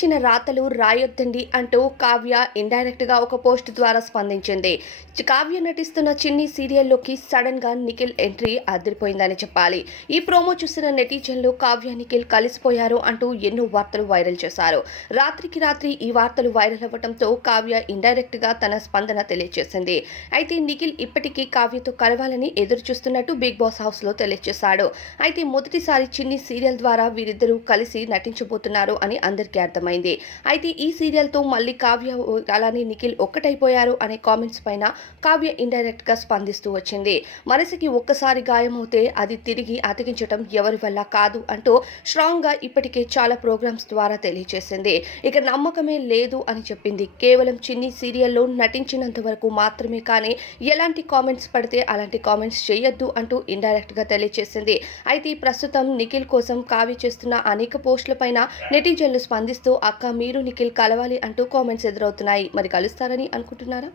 ఇచ్చిన రాతలు రాయొద్దండి అంటూ కావ్య ఇండైరెక్ట్ గా ఒక పోస్ట్ ద్వారా స్పందించింది. కావ్య నటిస్తున్న చిన్ని సీరియల్లోకి సడన్ గా నిఖిల్ ఎంట్రీ అదిరిపోయిందని చెప్పాలి. ఈ ప్రోమో చూసిన నెటిజన్లు కావ్య నిఖిల్ కలిసిపోయారు అంటూ ఎన్నో వార్తలు వైరల్ చేశారు. రాత్రికి రాత్రి ఈ వార్తలు వైరల్ అవ్వడంతో కావ్య ఇండైరెక్ట్ గా తన స్పందన తెలియజేసింది. అయితే నిఖిల్ ఇప్పటికీ కావ్యతో కలవాలని ఎదురు చూస్తున్నట్టు బిగ్ బాస్ హౌస్ లో తెలియజేశాడు. అయితే మొదటిసారి చిన్ని సీరియల్ ద్వారా వీరిద్దరూ కలిసి నటించబోతున్నారు అని అందరికీ అర్థమైంది. అయితే ఈ సీరియల్ తో మళ్ళీ కావ్య అలానే నిఖిల్ ఒక్కటైపోయారు అనే కామెంట్స్ పైన కావ్య ఇండైరెక్ట్ గా స్పందిస్తూ వచ్చింది. మనసుకి ఒక్కసారి గాయమవుతే అది తిరిగి అతికించడం ఎవరి వల్ల కాదు అంటూ స్ట్రాంగ్ గా ఇప్పటికే చాలా ప్రోగ్రామ్స్ ద్వారా తెలియజేసింది. ఇక నమ్మకమే లేదు అని చెప్పింది. కేవలం చిన్ని సీరియల్లో నటించినంత వరకు మాత్రమే కానీ ఎలాంటి కామెంట్స్ పడితే అలాంటి కామెంట్స్ చేయొద్దు అంటూ ఇండైరెక్ట్ గా తెలియజేసింది. అయితే ప్రస్తుతం నిఖిల్ కోసం కావ్య చేస్తున్న అనేక పోస్టుల పైన నెటిజన్లు స్పందిస్తూ అక్క మీరు నిఖిల్ కలవాలి అంటూ కామెంట్స్ ఎదురవుతున్నాయి. మరి కలుస్తారని అనుకుంటున్నారా?